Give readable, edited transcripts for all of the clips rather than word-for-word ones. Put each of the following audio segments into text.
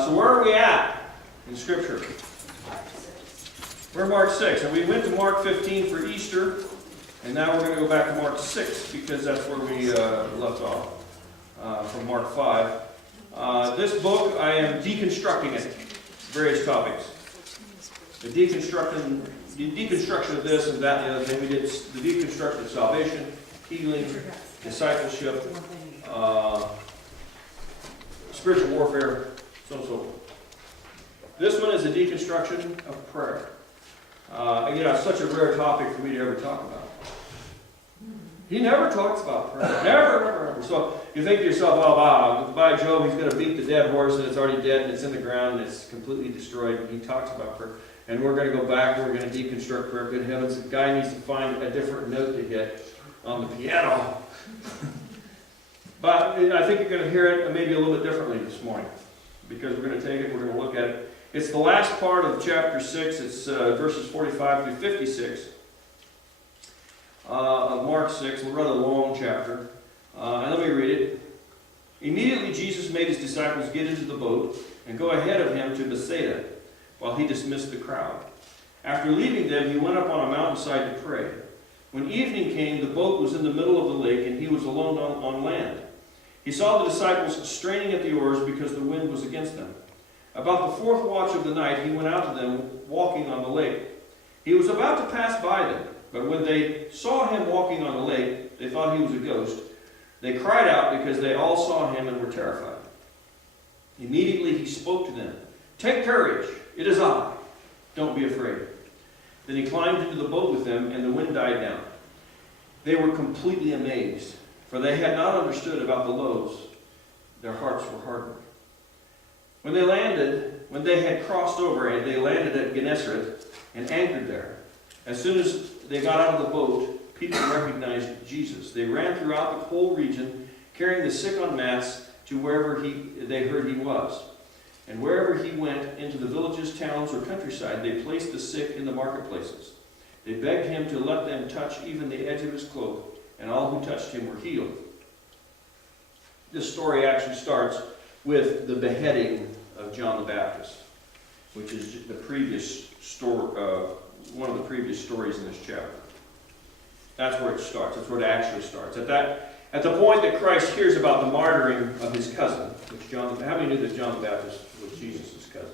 So where are we at in Scripture? We're Mark 6. And we went to Mark 15 for Easter. And now we're going to go back to Mark 6 because that's where we left off from Mark 5. This book, I am deconstructing it. Various topics. The deconstruction of this and that and the other thing. We did the deconstruction of salvation, healing, discipleship, spiritual warfare, so on and so forth. This one is a deconstruction of prayer. It's such a rare topic for me to ever talk about. He never talks about prayer. Never. So you think to yourself, oh wow, by Jove, he's going to beat the dead horse and it's already dead and it's in the ground and it's completely destroyed. And he talks about prayer. And we're going to go back and we're going to deconstruct prayer. Good heavens, the guy needs to find a different note to hit on the piano. But I think you're going to hear it maybe a little bit differently this morning. Because we're going to take it, we're going to look at it. It's the last part of chapter 6. It's verses 45 through 56 of Mark 6, a rather long chapter. And let me read it. Immediately Jesus made his disciples get into the boat and go ahead of him to Bethsaida, while he dismissed the crowd. After leaving them, he went up on a mountainside to pray. When evening came, the boat was in the middle of the lake, and he was alone on land. He saw the disciples straining at the oars because the wind was against them. About the fourth watch of the night, he went out to them, walking on the lake. He was about to pass by them, but when they saw him walking on the lake, they thought he was a ghost. They cried out because they all saw him and were terrified. Immediately he spoke to them. "Take courage, it is I. Don't be afraid." Then he climbed into the boat with them, and the wind died down. They were completely amazed, for they had not understood about the loaves. Their hearts were hardened. When they had crossed over, and they landed at Gennesaret and anchored there. As soon as they got out of the boat, people recognized Jesus. They ran throughout the whole region, carrying the sick on mats to wherever they heard he was. And wherever he went, into the villages, towns, or countryside, they placed the sick in the marketplaces. They begged him to let them touch even the edge of his cloak, and all who touched him were healed. This story actually starts with the beheading of John the Baptist, which is the previous story, one of the previous stories in this chapter. That's where it starts. That's where it actually starts. At the point that Christ hears about the martyring of his cousin, which how many knew that John the Baptist was Jesus' cousin?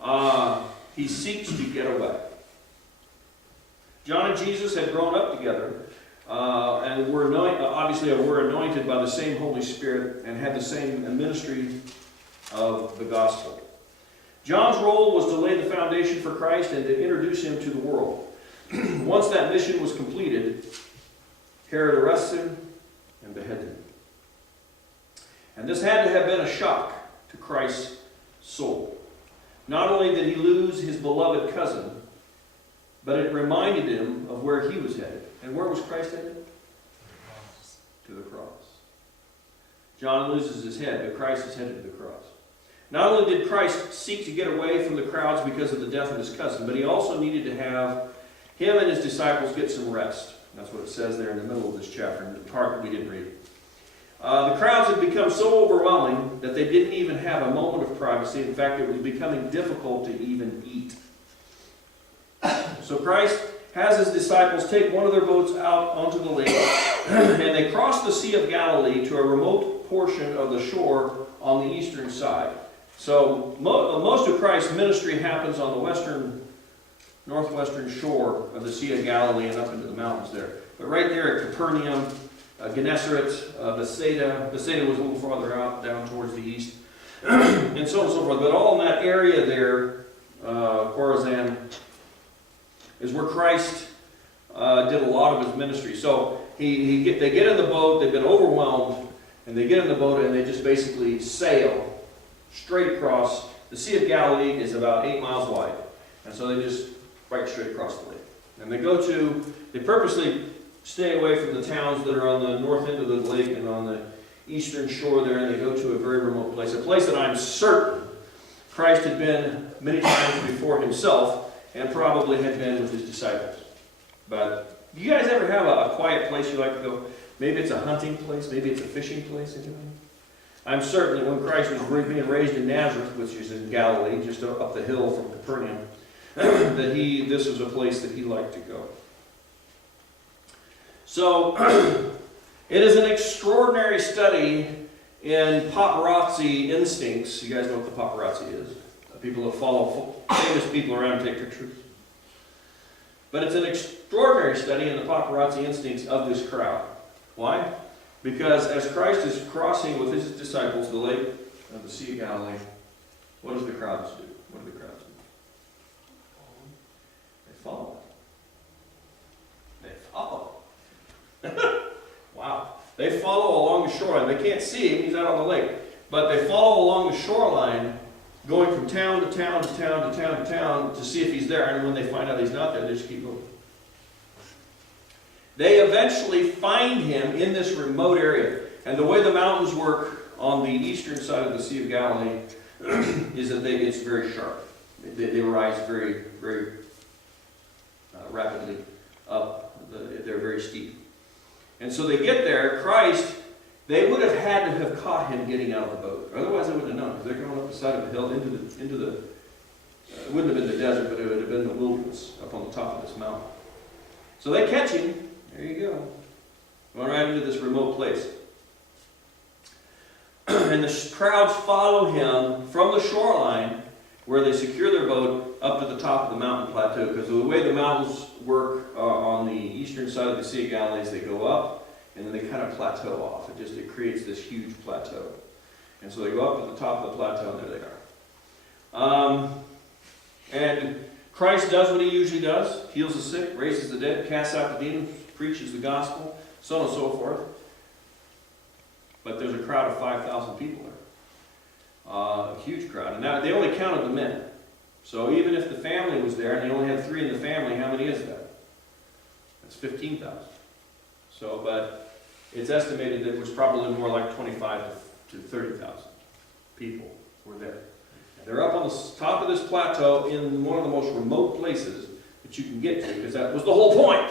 Okay. He seeks to get away. John and Jesus had grown up together, and were anointed by the same Holy Spirit and had the same ministry of the gospel. John's role was to lay the foundation for Christ and to introduce him to the world. Once that mission was completed, Herod arrested him and beheaded him. And this had to have been a shock to Christ's soul. Not only did he lose his beloved cousin, but it reminded him of where he was headed. And where was Christ headed? To the cross. John loses his head, but Christ is headed to the cross. Not only did Christ seek to get away from the crowds because of the death of his cousin, but he also needed to have him and his disciples get some rest. That's what it says there in the middle of this chapter, in the part that we didn't read. The crowds had become so overwhelming that they didn't even have a moment of privacy. In fact, it was becoming difficult to even eat. So Christ has his disciples take one of their boats out onto the lake, and they cross the Sea of Galilee to a remote portion of the shore on the eastern side. So most of Christ's ministry happens on the northwestern shore of the Sea of Galilee and up into the mountains there. But right there at Capernaum, Gennesaret, Bethsaida was a little farther out, down towards the east, and so on and so forth. But all in that area there, Chorazin, is where Christ did a lot of his ministry. So they get in the boat, they've been overwhelmed, and they get in the boat and they just basically sail straight across. The Sea of Galilee is about 8 miles wide, and so they just right straight across the lake. And they purposely stay away from the towns that are on the north end of the lake and on the eastern shore there, and they go to a very remote place, a place that I'm certain Christ had been many times before himself, and probably had been with his disciples. But do you guys ever have a quiet place you like to go? Maybe it's a hunting place, maybe it's a fishing place. Anybody? I'm certain that when Christ was being raised in Nazareth, which is in Galilee, just up the hill from Capernaum, that this was a place that he liked to go. So, it is an extraordinary study in paparazzi instincts. You guys know what the paparazzi is. People that follow famous people around and take pictures. But it's an extraordinary study in the paparazzi instincts of this crowd. Why? Because as Christ is crossing with his disciples the lake of the Sea of Galilee, what does the crowds do? What do the crowds do? They follow. They follow. Wow. They follow along the shoreline. They can't see him, he's out on the lake. But they follow along the shoreline, going from town to town to town to town to town to see if he's there. And when they find out he's not there, they just keep moving. They eventually find him in this remote area. And the way the mountains work on the eastern side of the Sea of Galilee is that it's very sharp. They rise very, very rapidly up. They're very steep. And so they get there. Christ, they would have had to have caught him getting out of the boat. Otherwise they wouldn't have known, because they're going up the side of the hill into the it wouldn't have been the desert, but it would have been the wilderness up on the top of this mountain. So they catch him. There you go. Going right into this remote place. And the crowds follow him from the shoreline, where they secure their boat, up to the top of the mountain plateau. Because the way the mountains work on the eastern side of the Sea of Galilee is they go up, and then they kind of plateau off. It creates this huge plateau. And so they go up to the top of the plateau, and there they are. And Christ does what he usually does. Heals the sick, raises the dead, casts out the demons, preaches the gospel, so on and so forth. But there's a crowd of 5,000 people there. A huge crowd. And now they only counted the men. So even if the family was there, and they only had 3 in the family, how many is that? That's 15,000. So, but it's estimated that it was probably more like 25 to 30,000 people were there. And they're up on the top of this plateau in one of the most remote places that you can get to, because that was the whole point.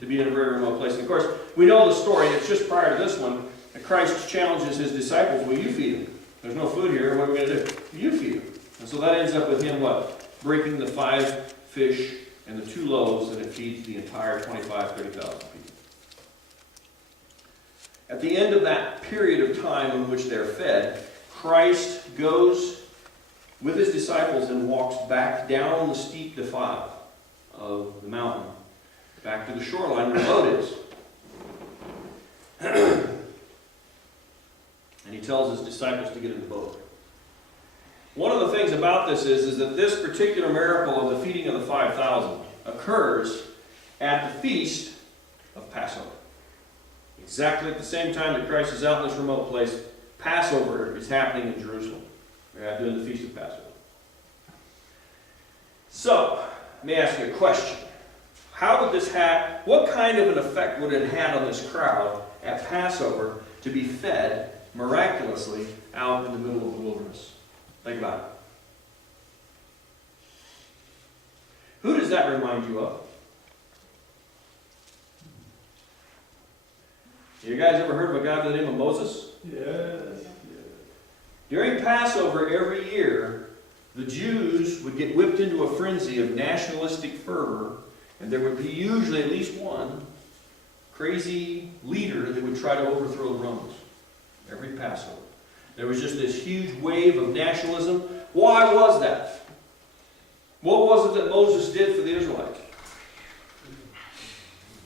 To be in a very remote place. And of course, we know the story. It's just prior to this one that Christ challenges his disciples, will you feed them? There's no food here, what are we going to do? You feed them. And so that ends up with him what? Breaking the 5 fish and the 2 loaves, and it feeds the entire 30,000 people. At the end of that period of time in which they're fed, Christ goes with his disciples and walks back down the steep defile of the mountain, back to the shoreline where the boat is. And he tells his disciples to get in the boat. One of the things about this is that this particular miracle of the feeding of the 5,000 occurs at the feast of Passover. Exactly at the same time that Christ is out in this remote place, Passover is happening in Jerusalem. They're doing the feast of Passover. So, let me ask you a question. How would this have, what kind of an effect would it have on this crowd at Passover to be fed miraculously out in the middle of the wilderness? Think about it. Who does that remind you of? You guys ever heard of a guy by the name of Moses? Yes. During Passover every year, the Jews would get whipped into a frenzy of nationalistic fervor, and there would be usually at least one crazy leader that would try to overthrow the Romans. Every Passover. There was just this huge wave of nationalism. Why was that? What was it that Moses did for the Israelites?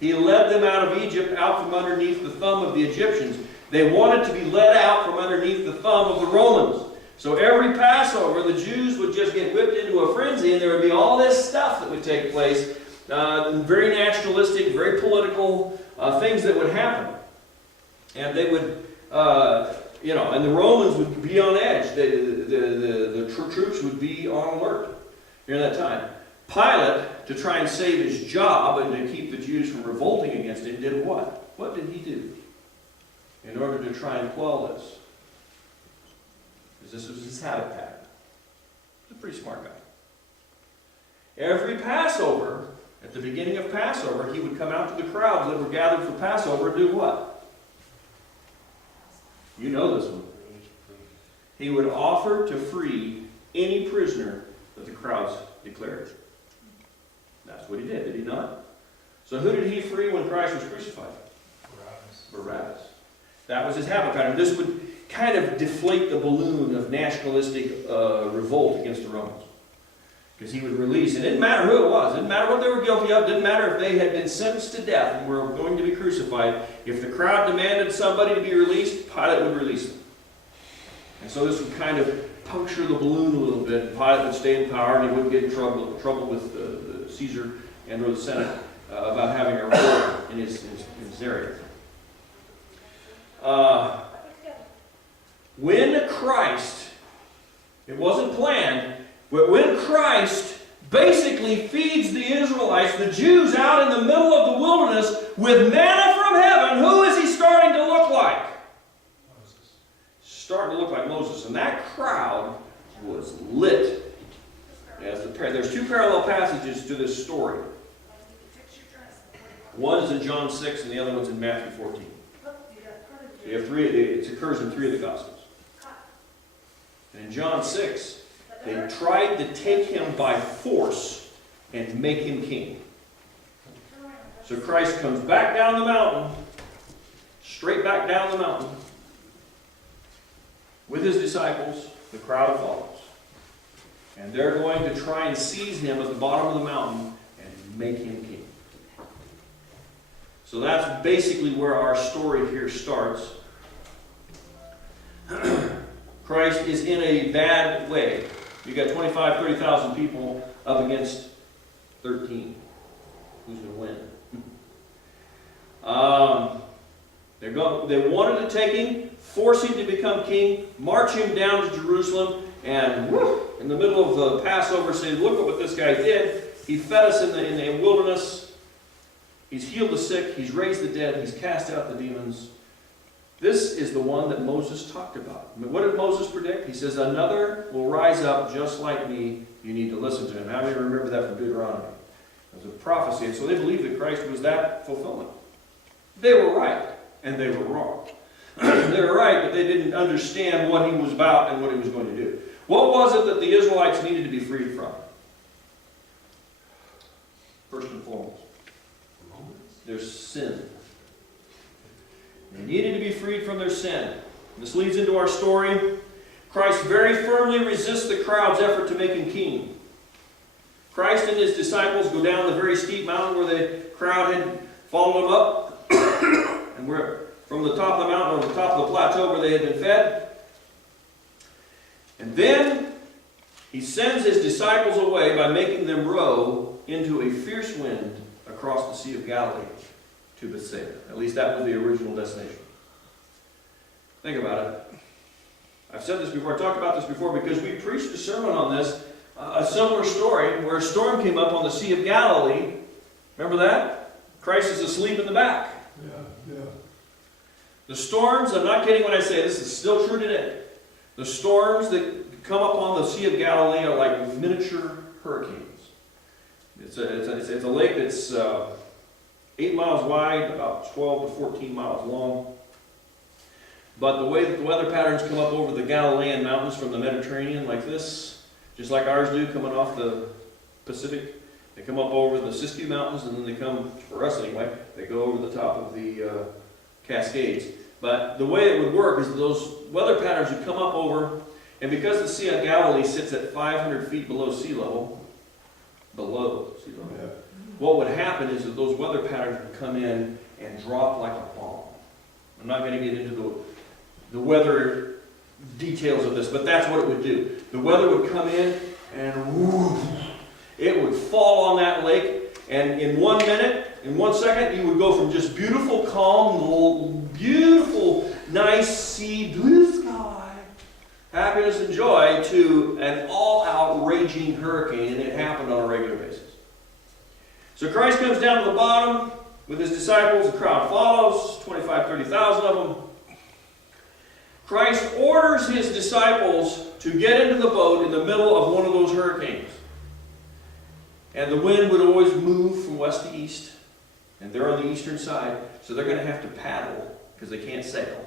He led them out of Egypt, out from underneath the thumb of the Egyptians. They wanted to be led out from underneath the thumb of the Romans. So every Passover, the Jews would just get whipped into a frenzy, and there would be all this stuff that would take place, very nationalistic, very political things that would happen. And they would, and the Romans would be on edge. The troops would be on alert during that time. Pilate, to try and save his job and to keep the Jews from revolting against him, did what? What did he do in order to try and quell this? Because this was his habit pattern. He's a pretty smart guy. Every Passover, at the beginning of Passover, he would come out to the crowds that were gathered for Passover and do what? You know this one. He would offer to free any prisoner that the crowds declared. That's what he did he not? So who did he free when Christ was crucified? Barabbas. That was his habit pattern. This would kind of deflate the balloon of nationalistic revolt against the Romans. Because he would release, it didn't matter who it was, it didn't matter what they were guilty of, it didn't matter if they had been sentenced to death and were going to be crucified. If the crowd demanded somebody to be released, Pilate would release them. And so this would kind of puncture the balloon a little bit. Pilate would stay in power and he wouldn't get in trouble with the Caesar and or the Senate about having a war in his area. When Christ, it wasn't planned, but when Christ basically feeds the Israelites, the Jews out in the middle of the wilderness with manna from heaven, who is he starting to look like? Moses. Starting to look like Moses. And that crowd was lit. There's two parallel passages to this story. One is in John 6 and the other one's in Matthew 14. So you have three. It occurs in 3 of the Gospels. And in John 6, they tried to take him by force and make him king. So Christ comes back down the mountain, straight back down the mountain, with his disciples. The crowd follows. And they're going to try and seize him at the bottom of the mountain and make him king. So that's basically where our story here starts. Christ is in a bad way. You got 25, 30,000 people up against 13. Who's going to win? They wanted to take him, force him to become king, march him down to Jerusalem, and in the middle of the Passover say, look at what this guy did. He fed us in the wilderness. He's healed the sick. He's raised the dead. He's cast out the demons. This is the one that Moses talked about. I mean, what did Moses predict? He says, another will rise up just like me. You need to listen to him. How many remember that from Deuteronomy? It was a prophecy. And so they believed that Christ was that fulfillment. They were right, and they were wrong. They were right, but they didn't understand what he was about and what he was going to do. What was it that the Israelites needed to be freed from? First and foremost, their sin. They needed to be freed from their sin. This leads into our story. Christ very firmly resists the crowd's effort to make him king. Christ and his disciples go down the very steep mountain where the crowd had followed him up. And we're from the top of the mountain or the top of the plateau where they had been fed. And then he sends his disciples away by making them row into a fierce wind across the Sea of Galilee to Bethsaida. At least that was the original destination. Think about it. I've said this before, I talked about this before because we preached a sermon on this, a similar story where a storm came up on the Sea of Galilee. Remember that? Christ is asleep in the back. Yeah. The storms, I'm not kidding when I say this, is still true today. The storms that come up on the Sea of Galilee are like miniature hurricanes. It's a lake that's 8 miles wide, about 12 to 14 miles long. But the way that the weather patterns come up over the Galilean mountains from the Mediterranean like this, just like ours do coming off the Pacific, they come up over the Siskiyou Mountains and then they come, for us anyway, they go over the top of the Cascades. But the way it would work is that those weather patterns would come up over, and because the Sea of Galilee sits at 500 feet below sea level, yeah. What would happen is that those weather patterns would come in and drop like a bomb. I'm not going to get into the weather details of this, but that's what it would do. The weather would come in and it would fall on that lake, and in 1 minute, in 1 second, you would go from just beautiful, calm, beautiful, nice sea, blue sky, happiness and joy, to an all-out raging hurricane, and it happened on a regular basis. So Christ comes down to the bottom with his disciples. The crowd follows, 25, 30,000 of them. Christ orders his disciples to get into the boat in the middle of one of those hurricanes. And the wind would always move from west to east. And they're on the eastern side, so they're going to have to paddle because they can't sail.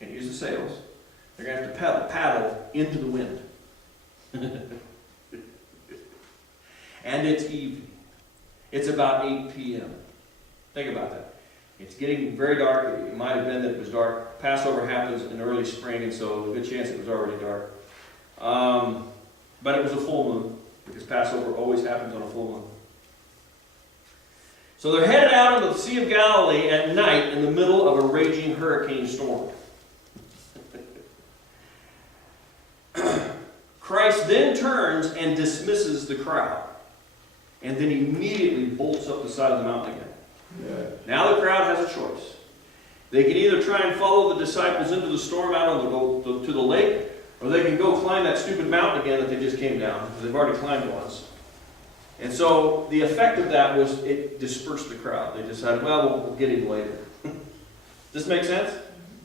Can't use the sails. They're going to have to paddle into the wind. And it's evening. It's about 8 p.m. Think about that. It's getting very dark. It might have been that it was dark. Passover happens in early spring, and so a good chance it was already dark. But it was a full moon, because Passover always happens on a full moon. So they're headed out into the Sea of Galilee at night in the middle of a raging hurricane storm. Christ then turns and dismisses the crowd, and then immediately bolts up the side of the mountain again. Yeah. Now the crowd has a choice. They can either try and follow the disciples into the storm out on to the lake, or they can go climb that stupid mountain again that they just came down, because they've already climbed once. And so the effect of that was it dispersed the crowd. They decided, well, we'll get him later. Does this make sense?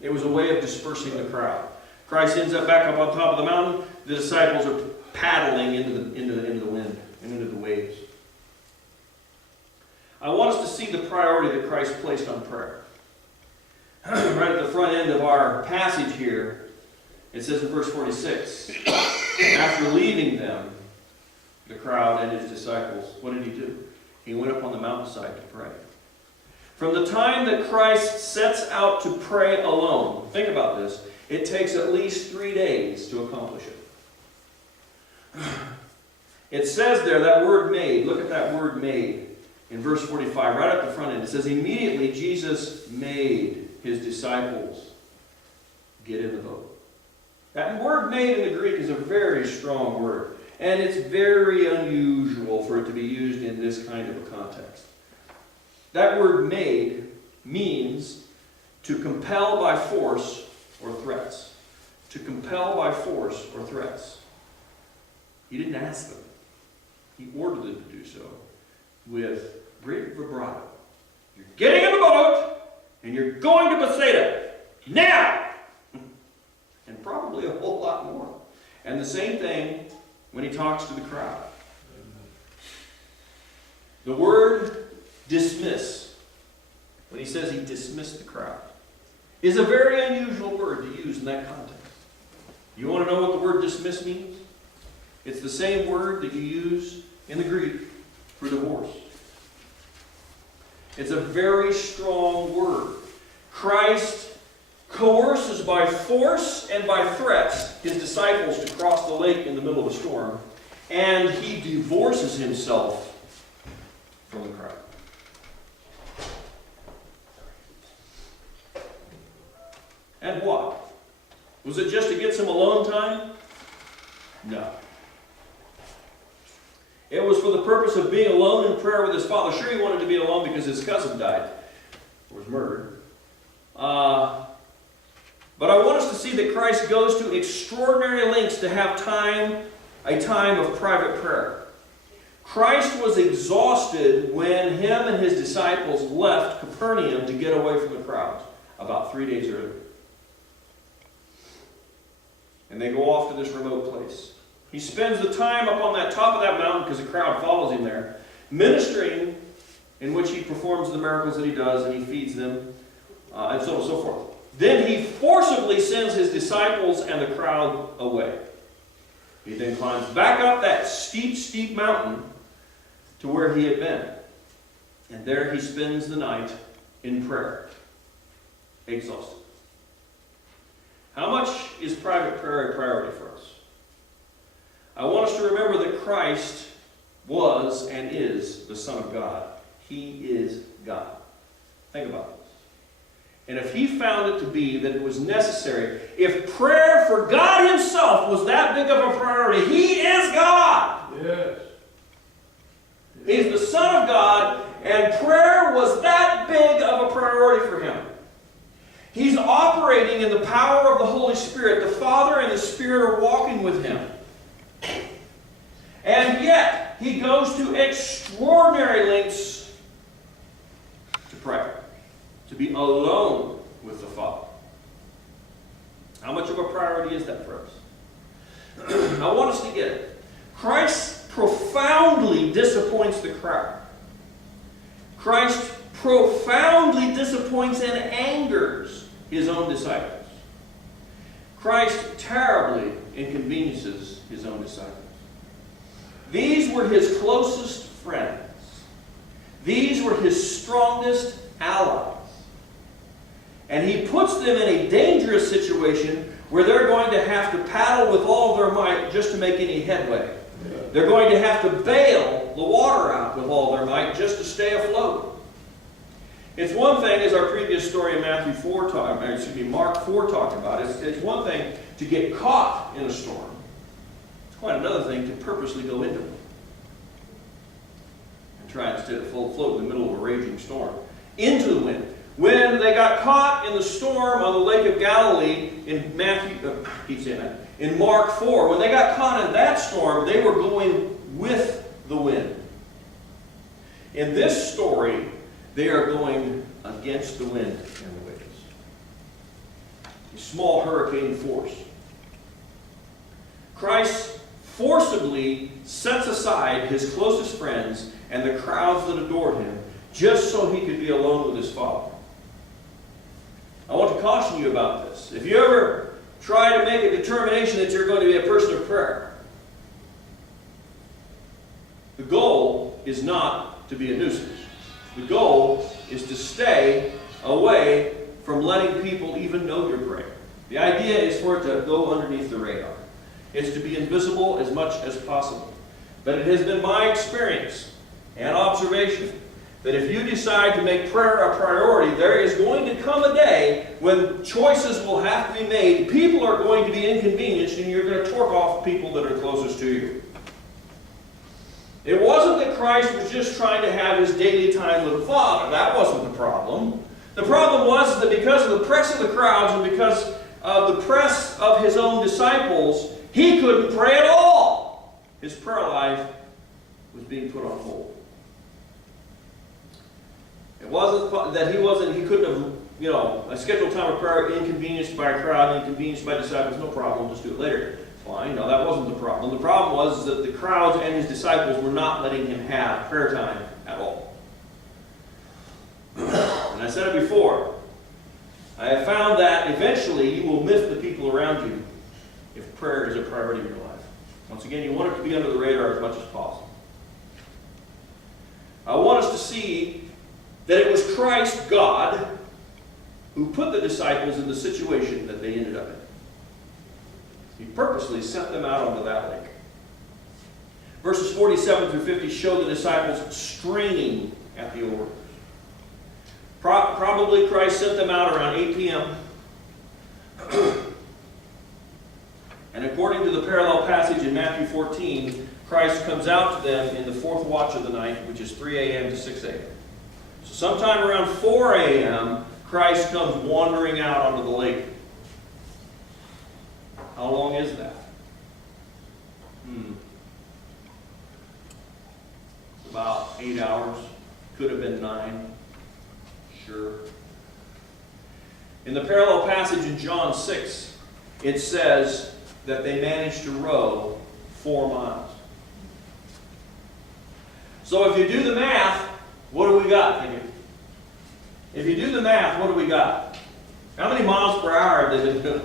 It was a way of dispersing the crowd. Christ ends up back up on top of the mountain. The disciples are paddling into the wind and into the waves. I want us to see the priority that Christ placed on prayer. Right at the front end of our passage here, it says in verse 46, after leaving them, the crowd and his disciples, what did he do? He went up on the mountainside to pray. From the time that Christ sets out to pray alone, think about this, it takes at least 3 days to accomplish it. It says there, that word made, look at that word made in verse 45, right at the front end. It says, immediately Jesus made his disciples get in the boat. That word made in the Greek is a very strong word. And it's very unusual for it to be used in this kind of a context. That word made means to compel by force or threats. To compel by force or threats. He didn't ask them. He ordered them to do so with great vibrato. You're getting in the boat and you're going to Bethsaida now! And probably a whole lot more. And the same thing when he talks to the crowd. The word dismiss, when he says he dismissed the crowd, is a very unusual word to use in that context. You want to know what the word dismiss means? It's the same word that you use in the Greek for divorce. It's a very strong word. Christ coerces by force and by threats his disciples to cross the lake in the middle of a storm, and he divorces himself from the crowd. And why? Was it just to get some alone time? No. It was for the purpose of being alone in prayer with his Father. Sure, he wanted to be alone because his cousin died, or was murdered. But I want us to see that Christ goes to extraordinary lengths to have a time of private prayer. Christ was exhausted when him and his disciples left Capernaum to get away from the crowds about 3 days earlier. And they go off to this remote place. He spends the time up on that top of that mountain, because the crowd follows him there, ministering, in which he performs the miracles that he does, and he feeds them, and so on and so forth. Then he forcibly sends his disciples and the crowd away. He then climbs back up that steep, steep mountain to where he had been. And there he spends the night in prayer, exhausted. How much is private prayer a priority for us? I want us to remember that Christ was and is the Son of God. He is God. Think about this. And if he found it to be that it was necessary, if prayer for God himself was that big of a priority, he is God. Yes. He's the Son of God, and prayer was that big of a priority for him. He's operating in the power of the Holy Spirit. The Father and the Spirit are walking with him. And yet, he goes to extraordinary lengths to pray. To be alone with the Father. How much of a priority is that for us? I want us to get it. Christ profoundly disappoints the crowd. Christ profoundly disappoints and angers his own disciples. Christ terribly inconveniences his own disciples. These were his closest friends. These were his strongest allies. And he puts them in a dangerous situation where they're going to have to paddle with all their might just to make any headway. They're going to have to bail the water out with all their might just to stay afloat. It's one thing, as our previous story in Mark 4 talked about, it's one thing to get caught in a storm. It's quite another thing to purposely go into it and try instead of float in the middle of a raging storm into the wind. When they got caught in the storm on the Lake of Galilee in in Mark 4, when they got caught in that storm, they were going with the wind. In this story, they are going against the wind and the waves. A small hurricane force. Christ forcibly sets aside his closest friends and the crowds that adored him just so he could be alone with his Father. I want to caution you about this. If you ever try to make a determination that you're going to be a person of prayer, the goal is not to be a nuisance. The goal is to stay away from letting people even know you're praying. The idea is for it to go underneath the radar. It's to be invisible as much as possible. But it has been my experience and observation that if you decide to make prayer a priority, there is going to come a day when choices will have to be made. People are going to be inconvenienced, and you're going to torque off people that are closest to you. It wasn't that Christ was just trying to have his daily time with the Father. That wasn't the problem. The problem was that because of the press of the crowds and because of the press of his own disciples, he couldn't pray at all. His prayer life was being put on hold. It wasn't that he couldn't have, a scheduled time of prayer inconvenienced by a crowd, inconvenienced by disciples, no problem, just do it later. Fine. No, that wasn't the problem. The problem was that the crowds and his disciples were not letting him have prayer time at all. And I said it before. I have found that eventually you will miss the people around you if prayer is a priority in your life. Once again, you want it to be under the radar as much as possible. I want us to see that it was Christ, God, who put the disciples in the situation that they ended up in. He purposely sent them out onto that lake. Verses 47 through 50 show the disciples straining at the oars. Probably Christ sent them out around 8 p.m. And according to the parallel passage in Matthew 14, Christ comes out to them in the fourth watch of the night, which is 3 a.m. to 6 a.m. So sometime around 4 a.m., Christ comes wandering out onto the lake. How long is that? About 8 hours. Could have been 9. Sure. In the parallel passage in John 6, it says that they managed to row 4 miles. So if you do the math, what do we got? If you do the math, what do we got? How many miles per hour have they been doing?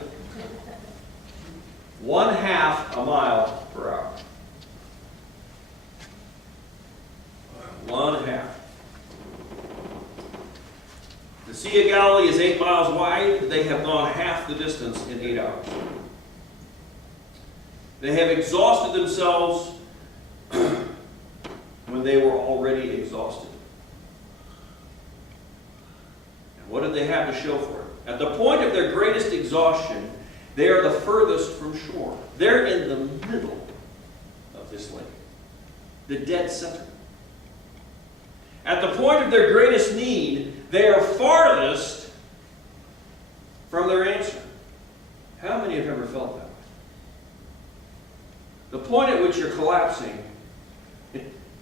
1/2 a mile per hour. 1/2. The Sea of Galilee is 8 miles wide. They have gone half the distance in 8 hours. They have exhausted themselves when they were already exhausted. And what did they have to show for it? At the point of their greatest exhaustion, they are the furthest from shore. They're in the middle of this lake, the dead center. At the point of their greatest need, they are farthest from their answer. How many have ever felt that way? The point at which you're collapsing,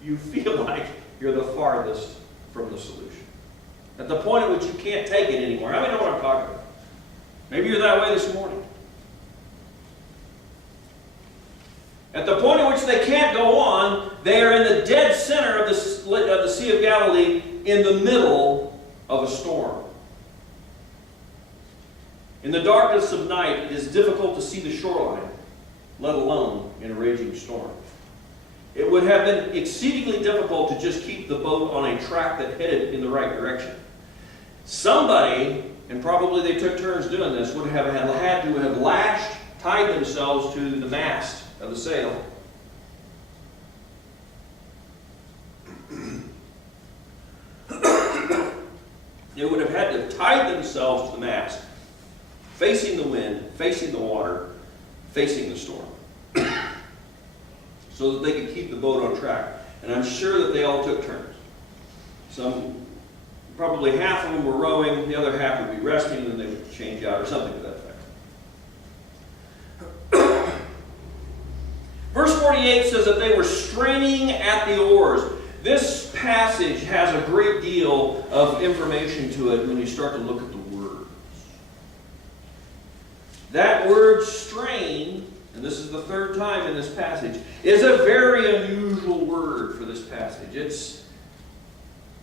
you feel like you're the farthest from the solution. At the point at which you can't take it anymore. How many know what I'm talking about? Maybe you're that way this morning. At the point at which they can't go on, they are in the dead center of the Sea of Galilee in the middle of a storm. In the darkness of night, it is difficult to see the shoreline, let alone in a raging storm. It would have been exceedingly difficult to just keep the boat on a track that headed in the right direction. Somebody, and probably they took turns doing this, would have had to have tied themselves to the mast of the sail. They would have had to have tied themselves to the mast, facing the wind, facing the water, facing the storm, so that they could keep the boat on track. And I'm sure that they all took turns. Probably half of them were rowing, the other half would be resting, and then they would change out or something to that effect. Verse 48 says that they were straining at the oars. This passage has a great deal of information to it when you start to look at the words. That word strain, and this is the third time in this passage, is a very unusual word for this passage.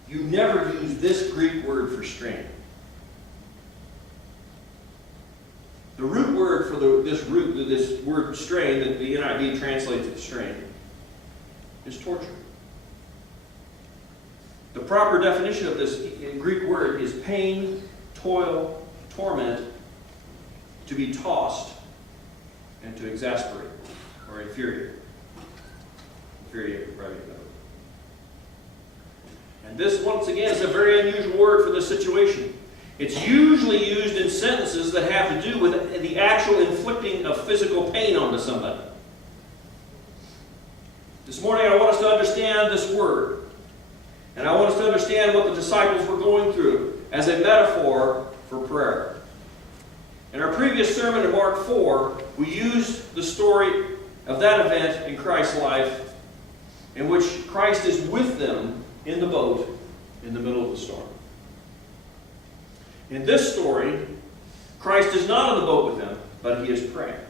You never use this Greek word for strain. The root word for this word strain, that the NIV translates as strain, is torture. The proper definition of this Greek word is pain, toil, torment, to be tossed, and to exasperate or infuriate. Infuriate would probably be better. And this, once again, is a very unusual word for this situation. It's usually used in sentences that have to do with the actual inflicting of physical pain onto somebody. This morning I want us to understand this word. And I want us to understand what the disciples were going through as a metaphor for prayer. In our previous sermon in Mark 4, we used the story of that event in Christ's life in which Christ is with them in the boat in the middle of the storm. In this story, Christ is not on the boat with them, but he is praying.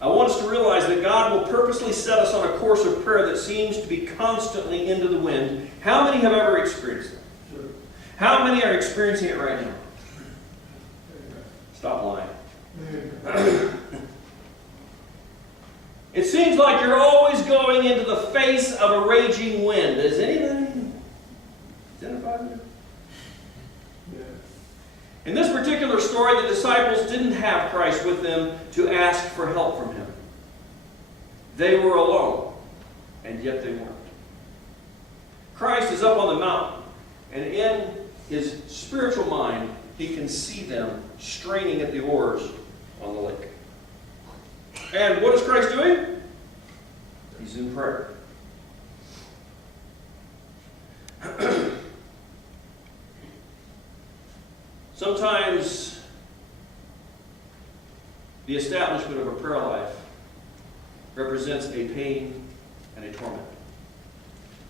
I want us to realize that God will purposely set us on a course of prayer that seems to be constantly into the wind. How many have ever experienced that? Sure. How many are experiencing it right now? Stop lying. It seems like you're always going into the face of a raging wind. Does anybody identify with it? In this particular story, the disciples didn't have Christ with them to ask for help from him. They were alone, and yet they weren't. Christ is up on the mountain, and in his spiritual mind, he can see them straining at the oars on the lake. And what is Christ doing? He's in prayer. Sometimes the establishment of a prayer life represents a pain and a torment.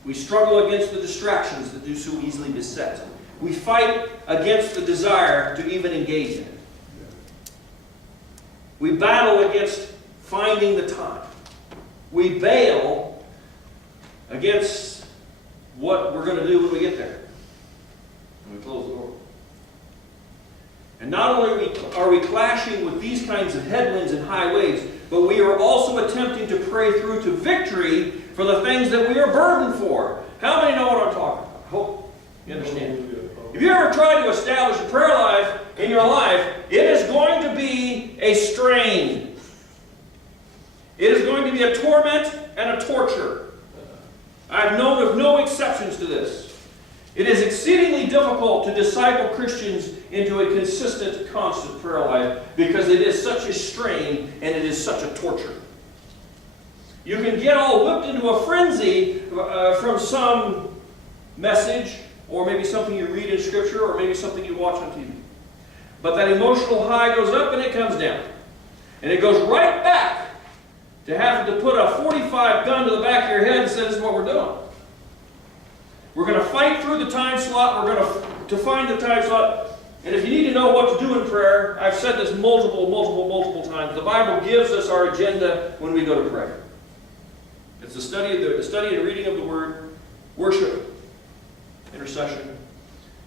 We struggle against the distractions that do so easily beset. We fight against the desire to even engage in it. We battle against finding the time. We bail against what we're going to do when we get there. And we close the door. And not only are we clashing with these kinds of headwinds and high waves, but we are also attempting to pray through to victory for the things that we are burdened for. How many know what I'm talking about? I hope you understand. If you ever tried to establish a prayer life in your life, it is going to be a strain. It is going to be a torment and a torture. I've known of no exceptions to this. It is exceedingly difficult to disciple Christians into a consistent, constant prayer life because it is such a strain and it is such a torture. You can get all whipped into a frenzy from some message, or maybe something you read in Scripture, or maybe something you watch on TV. But that emotional high goes up and it comes down. And it goes right back to having to put a .45 gun to the back of your head and say, this is what we're doing. We're going to fight through the time slot. We're going to find the time slot. And if you need to know what to do in prayer, I've said this multiple times. The Bible gives us our agenda when we go to pray. It's the study and reading of the Word, worship, intercession.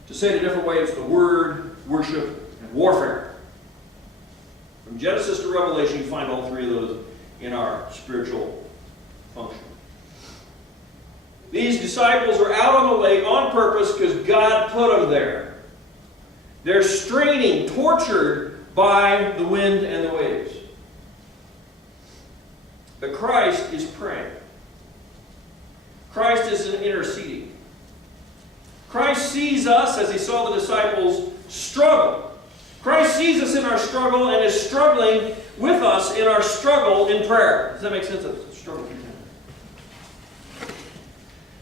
To say it a different way, it's the Word, worship, and warfare. From Genesis to Revelation, you find all three of those in our spiritual function. These disciples are out on the lake on purpose because God put them there. They're straining, tortured by the wind and the waves. But Christ is praying. Christ is interceding. Christ sees us as he saw the disciples struggle. Christ sees us in our struggle and is struggling with us in our struggle in prayer. Does that make sense? Struggle.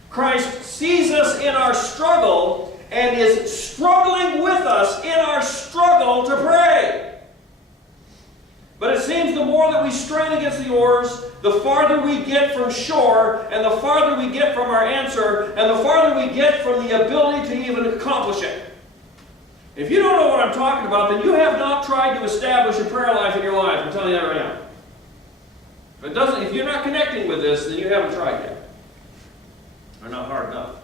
Christ sees us in our struggle and is struggling with us in our struggle to pray. But it seems the more that we strain against the oars, the farther we get from shore, and the farther we get from our answer, and the farther we get from the ability to even accomplish it. If you don't know what I'm talking about, then you have not tried to establish a prayer life in your life. I'm telling you that right now. If you're not connecting with this, then you haven't tried yet. Or not hard enough.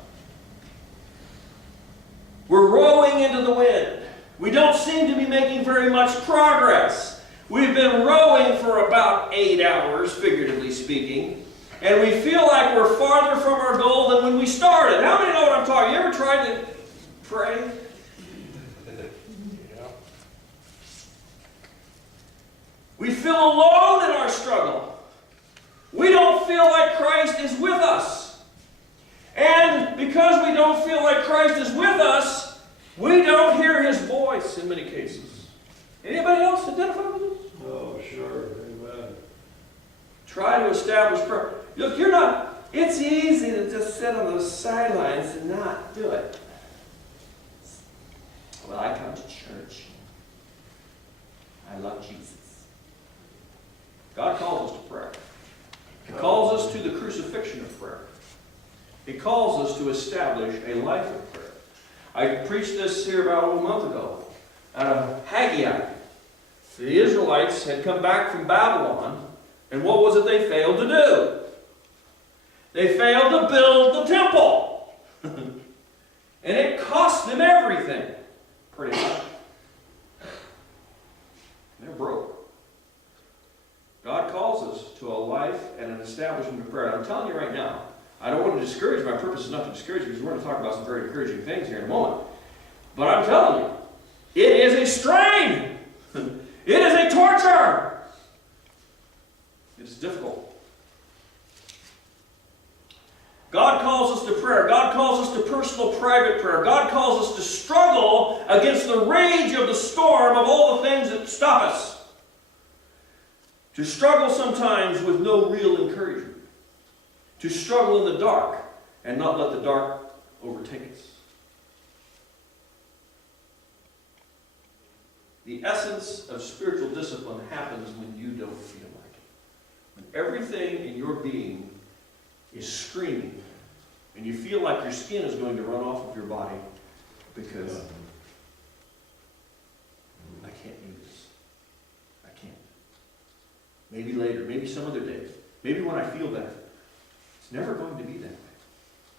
We're rowing into the wind. We don't seem to be making very much progress. We've been rowing for about 8 hours, figuratively speaking, and we feel like we're farther from our goal than when we started. How many know what I'm talking? You ever tried to pray? We feel alone in our struggle. We don't feel like Christ is with us. And because we don't feel like Christ is with us, we don't hear his voice in many cases. Anybody else identify with this? Oh, sure. Amen. Try to establish prayer. Look, it's easy to just sit on those sidelines and not do it. Well, I come to church. I love Jesus. God calls us to prayer. He calls us to the crucifixion of prayer. He calls us to establish a life of prayer. I preached this here about a month ago out of Haggai. The Israelites had come back from Babylon, and what was it they failed to do? They failed to build the temple. And it cost them everything, pretty much. They're broke. God calls us to a life and an establishment of prayer. And I'm telling you right now, I don't want to discourage. My purpose is not to discourage you because we're going to talk about some very encouraging things here in a moment. But I'm telling you, it is a strain. It is a torture. It's difficult. God calls us to prayer. God calls us to personal, private prayer. God calls us to struggle against the rage of the storm of all the things that stop us. To struggle sometimes with no real encouragement. To struggle in the dark and not let the dark overtake us. The essence of spiritual discipline happens when you don't feel like it. When everything in your being is screaming and you feel like your skin is going to run off of your body because I can't do this. I can't. Maybe later, maybe some other day, maybe when I feel better. It's never going to be that way.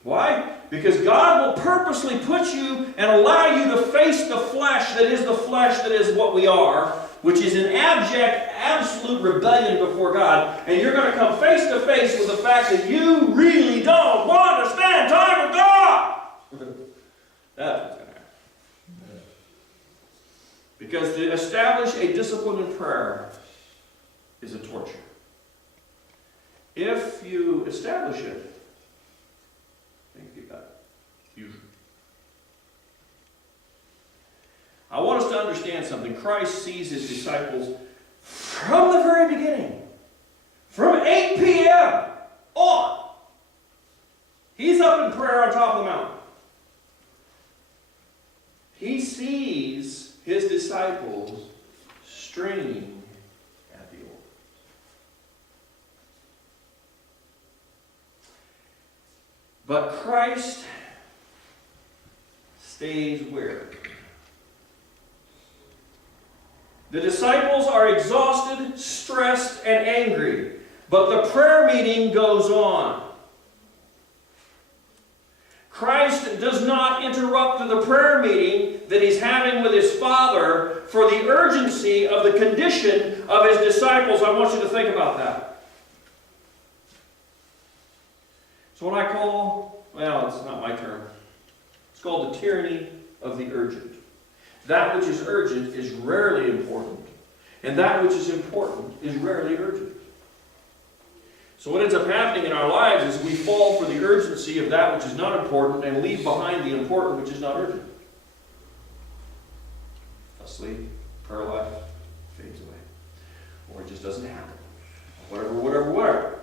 Why? Because God will purposely put you and allow you to face the flesh that is what we are, which is an abject, absolute rebellion before God, and you're going to come face to face with the fact that you really don't want to spend time with God. That's what's going to happen. Because to establish a discipline in prayer is a torture. If you establish it, things get better. Usually. I want us to understand something. Christ sees his disciples from the very beginning. From 8 p.m. on. He's up in prayer on top of the mountain. He sees his disciples straining at the oars. But Christ stays where? The disciples are exhausted, stressed, and angry. But the prayer meeting goes on. Christ does not interrupt the prayer meeting that he's having with his Father for the urgency of the condition of his disciples. I want you to think about that. So what I call, well, it's not my term. It's called the tyranny of the urgent. That which is urgent is rarely important, and that which is important is rarely urgent. So what ends up happening in our lives is we fall for the urgency of that which is not important and leave behind the important which is not urgent. Asleep, paralyzed, fades away. Or it just doesn't happen. Whatever.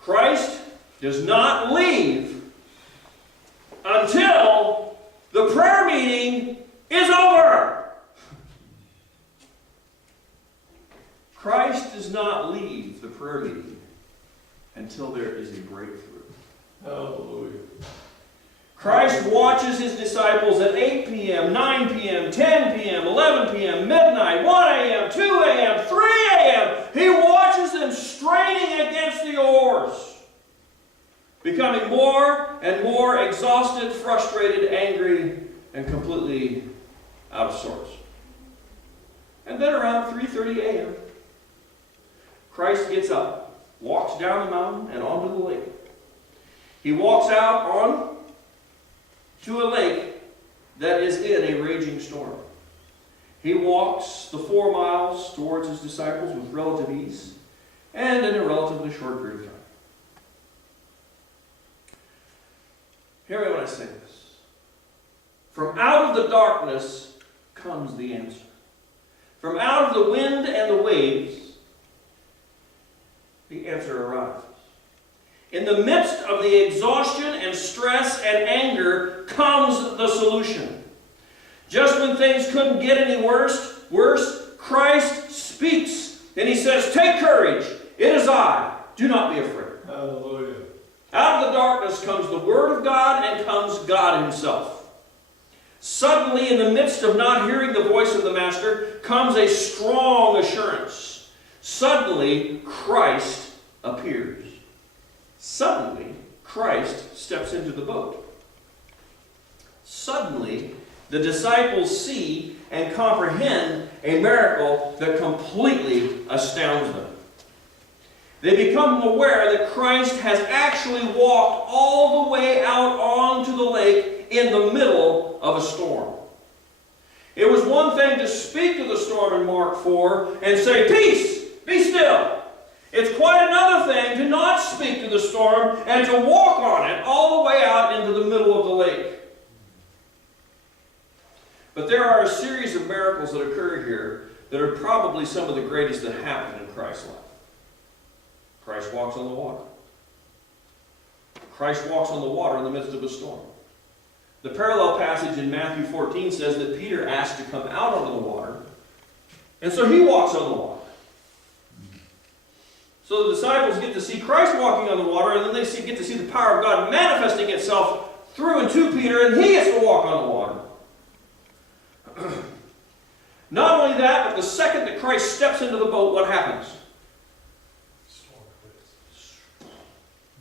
Christ does not leave until the prayer meeting is over. Christ does not leave the prayer meeting until there is a breakthrough. Hallelujah. Christ watches his disciples at 8 p.m., 9 p.m., 10 p.m., 11 p.m., midnight, 1 a.m., 2 a.m., 3 a.m. He watches them straining against the oars, becoming more and more exhausted, frustrated, angry, and completely out of sorts. And then around 3:30 a.m., Christ gets up, walks down the mountain and onto the lake. He walks out on to a lake that is in a raging storm. He walks the 4 miles towards his disciples with relative ease and in a relatively short period of time. Hear me when I say this. From out of the darkness comes the answer. From out of the wind and the waves, the answer arrives. In the midst of the exhaustion and stress and anger comes the solution. Just when things couldn't get any worse, Christ speaks. And he says, "Take courage. It is I. Do not be afraid." Hallelujah. Out of the darkness comes the Word of God and comes God himself. Suddenly, in the midst of not hearing the voice of the Master, comes a strong assurance. Suddenly, Christ appears. Suddenly, Christ steps into the boat. Suddenly, the disciples see and comprehend a miracle that completely astounds them. They become aware that Christ has actually walked all the way out onto the lake in the middle of a storm. It was one thing to speak to the storm in Mark 4 and say, "Peace, be still." It's quite another thing to not speak to the storm and to walk on it all the way out into the middle of the lake. But there are a series of miracles that occur here that are probably some of the greatest that happened in Christ's life. Christ walks on the water. Christ walks on the water in the midst of a storm. The parallel passage in Matthew 14 says that Peter asked to come out onto the water, and so he walks on the water. So the disciples get to see Christ walking on the water, and then they get to see the power of God manifesting itself through and to Peter, and he gets to walk on the water. Not only that, but the second that Christ steps into the boat, what happens?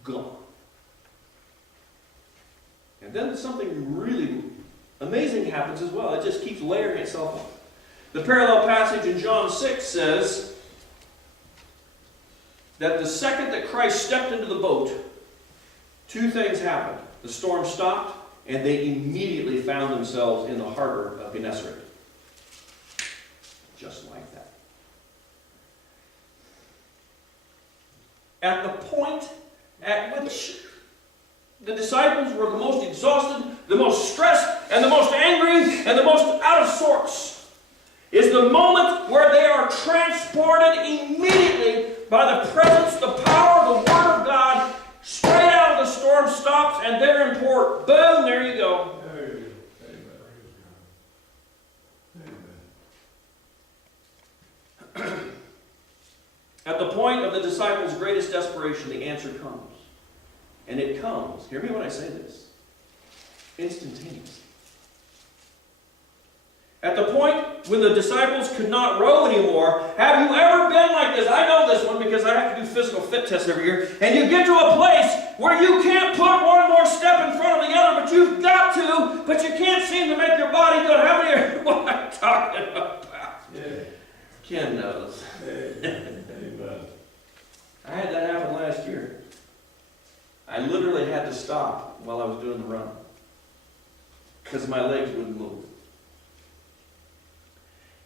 Gone. And then something really amazing happens as well. It just keeps layering itself on. The parallel passage in John 6 says that the second that Christ stepped into the boat, 2 things happened. The storm stopped, and they immediately found themselves in the harbor of Gennesaret. Just like that. At the point at which the disciples were the most exhausted, the most stressed, and the most angry, and the most out of sorts, is the moment where they are transported immediately by the presence, the power, the Word of God, straight out of the storm stops, and they're in port. Boom, there you go. At the point of the disciples' greatest desperation, the answer comes. And it comes, hear me when I say this, instantaneously. At the point when the disciples could not row anymore, have you ever been like this? I know this one because because I have to do physical fit tests every year. And you get to a place where you can't put one more step in front of the other, but you've got to, but you can't seem to make your body do it. How many are what I'm talking about? Yeah. Ken knows. Amen. I had that happen last year. I literally had to stop while I was doing the run because my legs wouldn't move.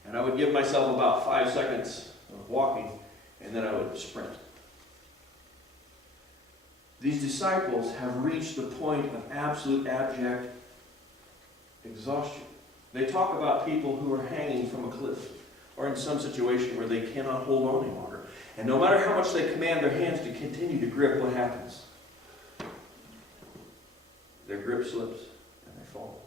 And I would give myself about 5 seconds of walking, and then I would sprint. These disciples have reached the point of absolute abject exhaustion. They talk about people who are hanging from a cliff or in some situation where they cannot hold on any longer. And no matter how much they command their hands to continue to grip, what happens? Their grip slips and they fall.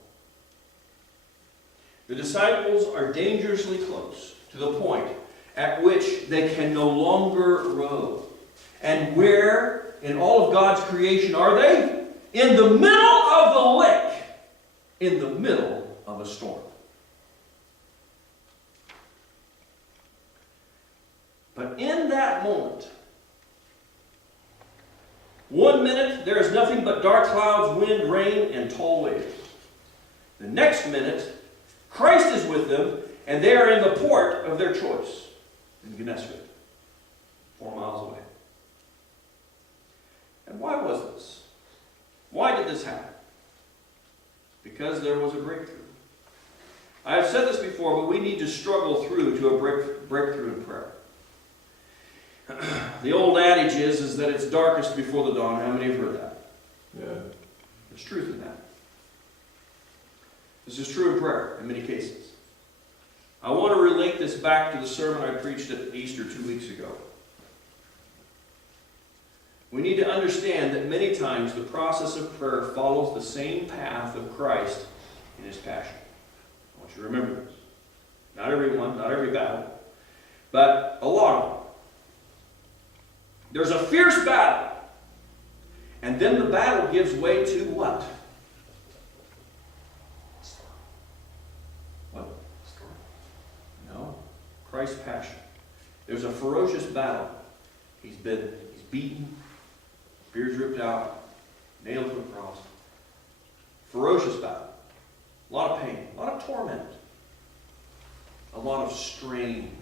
The disciples are dangerously close to the point at which they can no longer row. And where in all of God's creation are they? In the middle of the lake, in the middle of a storm. But in that moment, 1 minute there is nothing but dark clouds, wind, rain, and tall waves. The next minute, Christ is with them, and they are in the port of their choice, in Gennesaret, 4 miles away. And why was this? Why did this happen? Because there was a breakthrough. I have said this before, but we need to struggle through to a breakthrough in prayer. The old adage is that it's darkest before the dawn. How many have heard that? Yeah. There's truth in that. This is true in prayer in many cases. I want to relate this back to the sermon I preached at Easter 2 weeks ago. We need to understand that many times the process of prayer follows the same path of Christ in his passion. I want you to remember this. Not everyone, not every battle, but a lot of them. There's a fierce battle. And then the battle gives way to what? What? No. Christ's passion. There's a ferocious battle. He's beaten, spears ripped out, nailed to a cross. Ferocious battle. A lot of pain, a lot of torment, a lot of strain.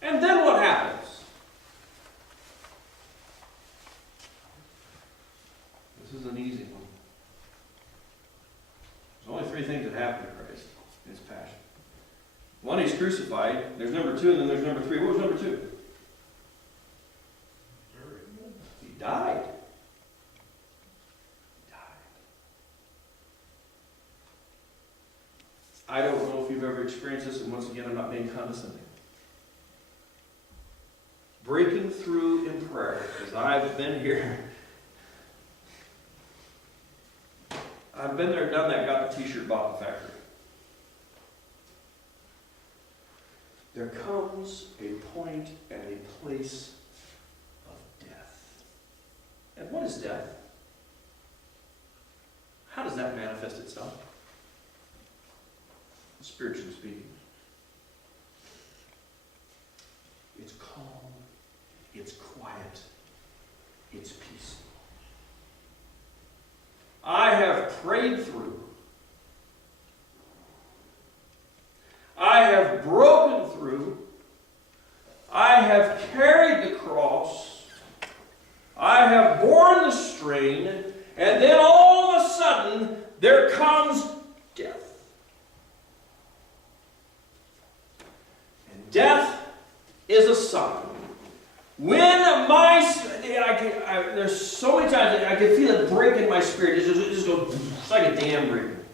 And then what happens? This is an easy one. There's only 3 things that happen to Christ in his passion. 1, he's crucified. There's number 2, and then there's number 3. What was number 2? He died. I don't know if you've ever experienced this, and once again, I'm not being condescending. Breaking through in prayer, because I've been here. I've been there, done that, got the t-shirt, bought the factory. There comes a point and a place of death. And what is death? How does that manifest itself? Spiritually speaking. It's calm. It's quiet. It's peaceful. I have prayed through. I have broken through. I have carried the cross. I have borne the strain. And then all of a sudden, there comes death. And death is a sign. When there's so many times I can feel it break in my spirit. It just goes, it's like a dam breaking.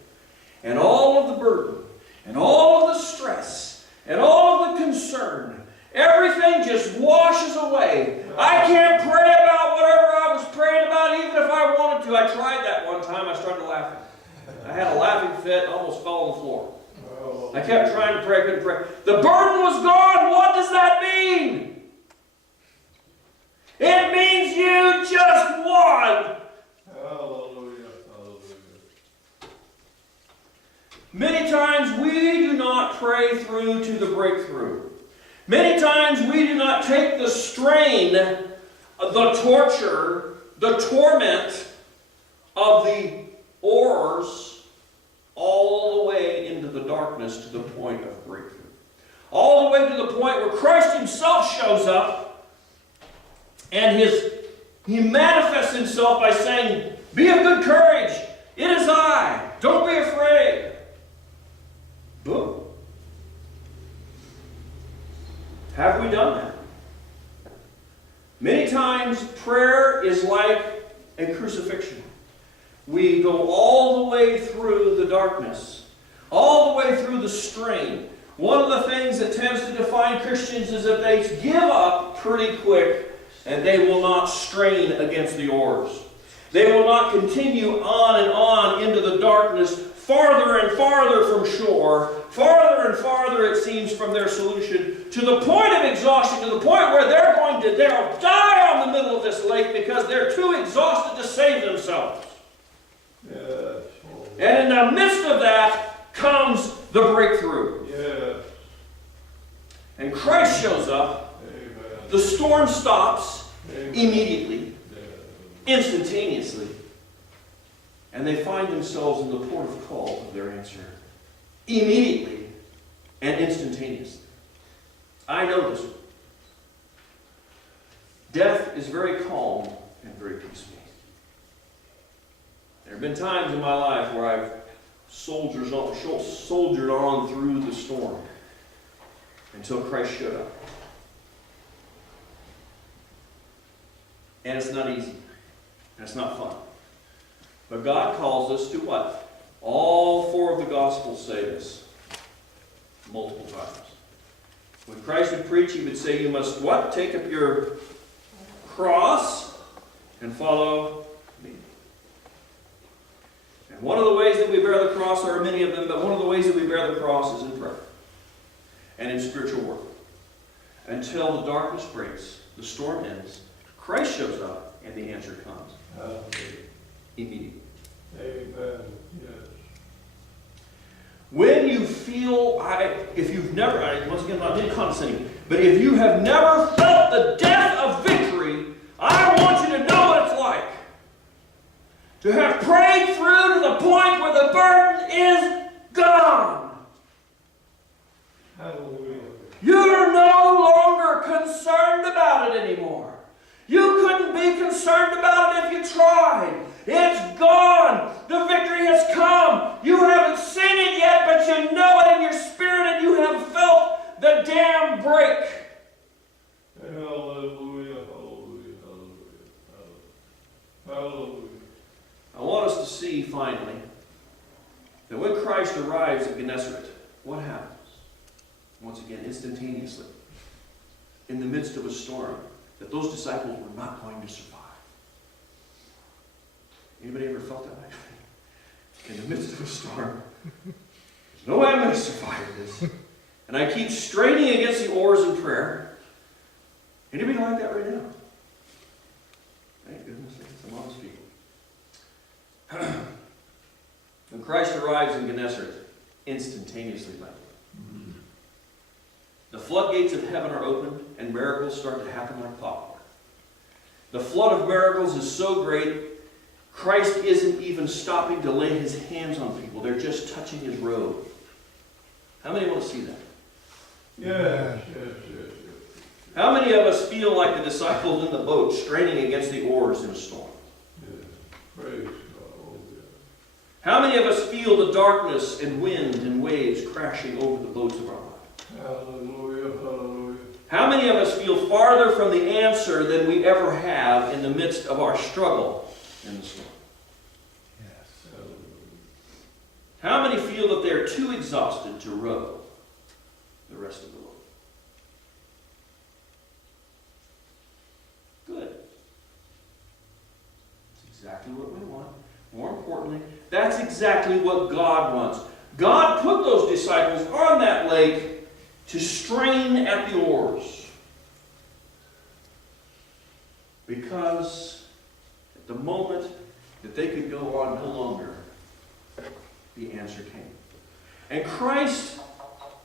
And all of the burden, and all of the stress, and all of the concern, everything just washes away. I can't pray about whatever I was praying about, even if I wanted to. I tried that one time. I started laughing. I had a laughing fit, almost fell on the floor. I kept trying to pray, I couldn't pray. The burden was gone. What does that mean? It means you just won. Hallelujah. Hallelujah. Many times we do not pray through to the breakthrough. Many times we do not take the strain, the torture, the torment of the oars all the way into the darkness to the point of breakthrough. All the way to the point where Christ himself shows up and he manifests himself by saying, "Be of good courage. It is I. Don't be afraid." Boom. Have we done that? Many times prayer is like a crucifixion. We go all the way through the darkness, all the way through the strain. One of the things that tends to define Christians is that they give up pretty quick and they will not strain against the oars. They will not continue on and on into the darkness, farther and farther from shore, farther and farther, it seems, from their solution, to the point of exhaustion, to the point where they'll die on the middle of this lake because they're too exhausted to save themselves. Yes. And in the midst of that comes the breakthrough. Yes. And Christ shows up. Amen. The storm stops Amen. immediately, Yes. instantaneously, and they find themselves in the port of call of their answer. Immediately and instantaneously. I know this one. Death is very calm and very peaceful. There have been times in my life where I've soldiered on through the storm until Christ showed up. And it's not easy. And it's not fun. But God calls us to what? All four of the Gospels say this multiple times. When Christ would preach, he would say, you must what? Take up your cross and follow me. And one of the ways that we bear the cross, there are many of them, but one of the ways that we bear the cross is in prayer and in spiritual work. Until the darkness breaks, the storm ends, Christ shows up, and the answer comes. Hallelujah. Immediately. Amen. Yes. When you feel, if you've never, once again, I'm not being condescending, but if you have never felt the death of victory, I want you to know what it's like. To have prayed through to the point where the burden is gone. Hallelujah. You're no longer concerned about it anymore. You couldn't be concerned about it if you tried. It's gone. The victory has come. You haven't seen it yet, but you know it in your spirit, and you have felt the dam break. Hallelujah. Hallelujah. Hallelujah. Hallelujah. I want us to see, finally, that when Christ arrives at Gennesaret, what happens? Once again, instantaneously, in the midst of a storm, that those disciples were not going to survive. Anybody ever felt that way? In the midst of a storm, there's no way I'm going to survive this. And I keep straining against the oars in prayer. Anybody like that right now? Thank goodness, some honest people. When Christ arrives in Gennesaret, instantaneously, the floodgates of heaven are opened, and miracles start to happen like clockwork. The flood of miracles is so great, Christ isn't even stopping to lay his hands on people. They're just touching his robe. How many want to see that? Yes, yes, yes, yes. How many of us feel like the disciples in the boat straining against the oars in a storm? Yes. Praise God. Oh, yes. How many of us feel the darkness and wind and waves crashing over the boats of our lives? Hallelujah. Hallelujah. How many of us feel farther from the answer than we ever have in the midst of our struggle in the storm? Yes. Hallelujah. How many feel that they're too exhausted to row the rest of the way? Good. That's exactly what we want. More importantly, that's exactly what God wants. God put those disciples on that lake to strain at the oars. Because at the moment that they could go on no longer, the answer came. And Christ,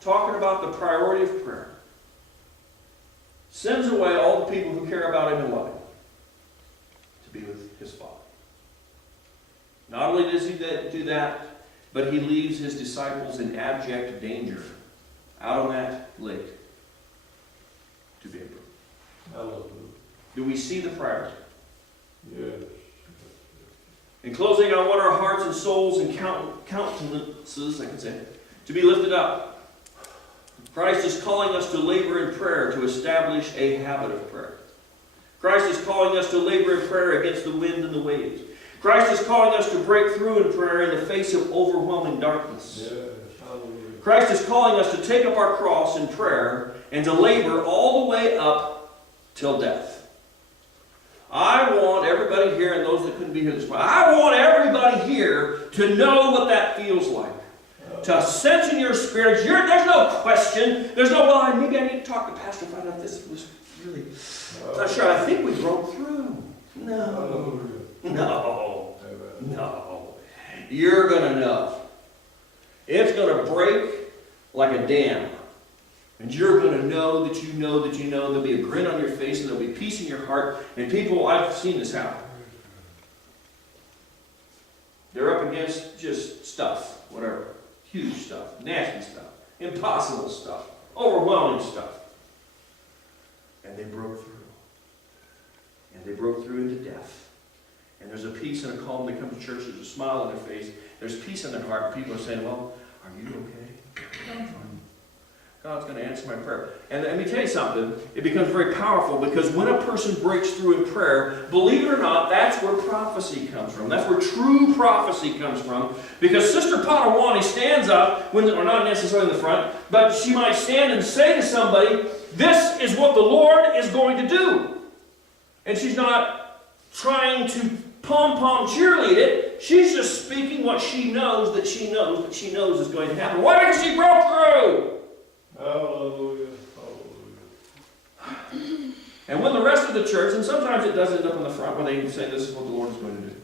talking about the priority of prayer, sends away all the people who care about him and love him to be with his Father. Not only does he do that, but he leaves his disciples in abject danger out on that lake to be able. Hallelujah. Do we see the priority? Yes. In closing, I want our hearts and souls and countenances, I can say, to be lifted up. Christ is calling us to labor in prayer to establish a habit of prayer. Christ is calling us to labor in prayer against the wind and the waves. Christ is calling us to break through in prayer in the face of overwhelming darkness. Yes. Hallelujah. Christ is calling us to take up our cross in prayer and to labor all the way up till death. I want everybody here, and those that couldn't be here this morning, I want everybody here to know what that feels like. To sense in your spirit, there's no question. There's no, well, maybe I need to talk to Pastor to find out this was really, I'm not sure. I think we broke through. No. No. No. You're going to know. It's going to break like a dam. And you're going to know that you know that you know. There'll be a grin on your face and there'll be peace in your heart. And people, I've seen this happen. They're up against just stuff, whatever. Huge stuff, nasty stuff, impossible stuff, overwhelming stuff. And they broke through. And they broke through into death. And there's a peace and a calm. They come to church, there's a smile on their face, there's peace in their heart. And people are saying, well, are you okay? I'm fine. God's going to answer my prayer. And let me tell you something, it becomes very powerful because when a person breaks through in prayer, believe it or not, that's where prophecy comes from. That's where true prophecy comes from. Because Sister Potawatomi stands up, or not necessarily in the front, but she might stand and say to somebody, this is what the Lord is going to do. And she's not trying to pom-pom cheerlead it. She's just speaking what she knows that she knows that she knows is going to happen. Why? Because she broke through. Hallelujah. Hallelujah. And when the rest of the church, and sometimes it does end up in the front where they say this is what the Lord is going to do.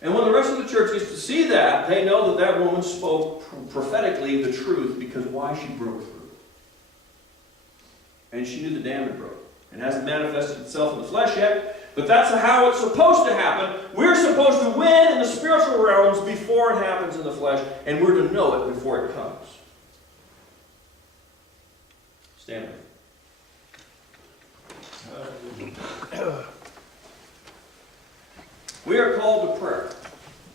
And when the rest of the church gets to see that, they know that that woman spoke prophetically the truth because why she broke through. And she knew the dam had broken. It hasn't manifested itself in the flesh yet, but that's how it's supposed to happen. We're supposed to win in the spiritual realms before it happens in the flesh, and we're to know it before it comes. Stand up. We are called to prayer.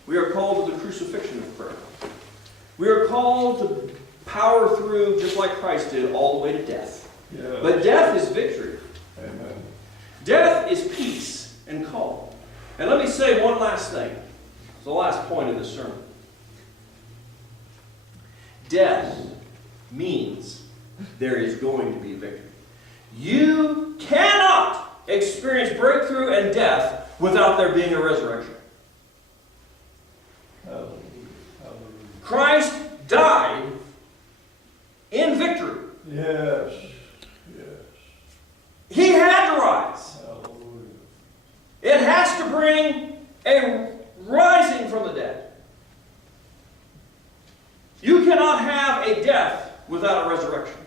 We are called to the crucifixion of prayer. We are called to power through, just like Christ did, all the way to death. Yes. But death is victory. Amen. Death is peace and calm. And let me say one last thing. It's the last point of this sermon. Death means there is going to be victory. You cannot experience breakthrough and death without there being a resurrection. Hallelujah. Hallelujah. Christ died in victory. Yes. Yes. He had to rise. Hallelujah. It has to bring a rising from the dead. You cannot have a death without a resurrection.